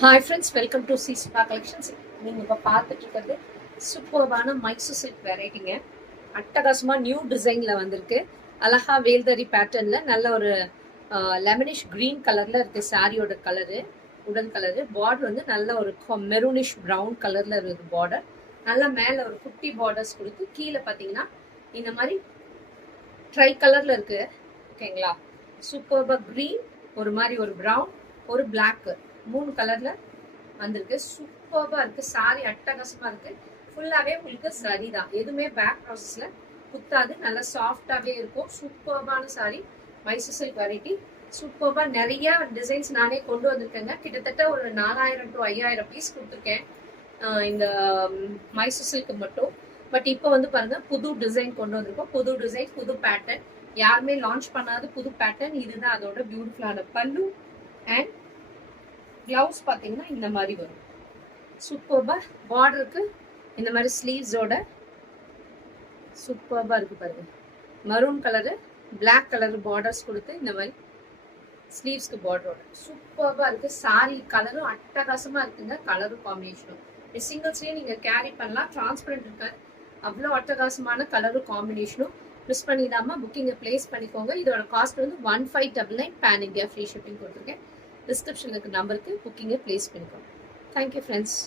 Hi friends, welcome to Chizzpa collections. நீங்கள் இப்போ பார்த்துட்டு இருக்கிறது சூப்பர்பான மைசூர் சில்க் வெரைட்டிங்க. அட்டகாசமாக நியூ டிசைனில் வந்திருக்கு. அழகா வேல்தரி பேட்டர்னில் நல்ல ஒரு லெமனிஷ் க்ரீன் கலரில் இருக்குது. சாரியோட கலரு, உடன் கலரு. பார்டர் வந்து நல்ல ஒரு மெரூனிஷ் ப்ரௌன் கலரில் இருக்குது பார்டர். நல்லா மேலே ஒரு குட்டி பார்டர்ஸ் கொடுத்து கீழே பார்த்தீங்கன்னா இந்த மாதிரி ட்ரை கலரில் இருக்குது. ஓகேங்களா? சூப்பர்பாக க்ரீன், ஒரு மாதிரி ஒரு ப்ரௌன், ஒரு பிளாக், 3 கலர்ல வந்திருக்கு. சூப்பர்பா இருக்கு. சாரி அட்டகாசமா இருக்கு. ஃபுல்லாவே உங்களுக்கு சரி தான், எதுவுமே பேக் ப்ராசஸ்ல குத்தாது. நல்லா சாஃப்டாவே இருக்கும். சூப்பர்பான சாரி, மைசூர் சில்க் வெரைட்டி. சூப்பர்பா நிறைய டிசைன்ஸ் நானே கொண்டு வந்திருக்கேங்க. கிட்டத்தட்ட ஒரு 4000 to 5000 பீஸ் கொடுத்துருக்கேன் இந்த மைசூர் சில்க் மட்டும். பட் இப்போ வந்து பாருங்க, புது டிசைன் கொண்டு வந்திருக்கோம். புது டிசைன், புது பேட்டர்ன், யாருமே லான்ச் பண்ணாத புது பேட்டர்ன். இதுதான் அதோட பியூட்டிஃபுல்லான பல்லு. அண்ட் பிளவுஸ் பார்த்தீங்கன்னா இந்த மாதிரி வரும். சூப்பர்பா பார்டருக்கு இந்த மாதிரி ஸ்லீவ்ஸோட சூப்பர்பா இருக்கு பாருங்க. Maroon colour, black colour borders கொடுத்து இந்த மாதிரி ஸ்லீவ்ஸ்க்கு பார்டரோட சூப்பர்பா இருக்கு. சாரி கலரும் அட்டகாசமா இருக்குங்க. கலரும் காம்பினேஷனும் சிங்கிள்ஸ்லயே நீங்க கேரி பண்ணலாம். டிரான்ஸ்பரண்ட் இருக்காது. அவ்வளோ அட்டகாசமான கலரும் காம்பினேஷனும். மிஸ் பண்ணிடாம புக்கிங்கை பிளேஸ் பண்ணிக்கோங்க. இதோட காஸ்ட் வந்து 1599 பேன் இந்தியா ஃப்ரீ ஷிப்பிங் கொடுத்துருக்கேன். டிஸ்கிரிப்ஷனுக்கு நம்பருக்கு புக்கிங்கை பிளேஸ் பண்ணிக்கோங்க. Thank you friends.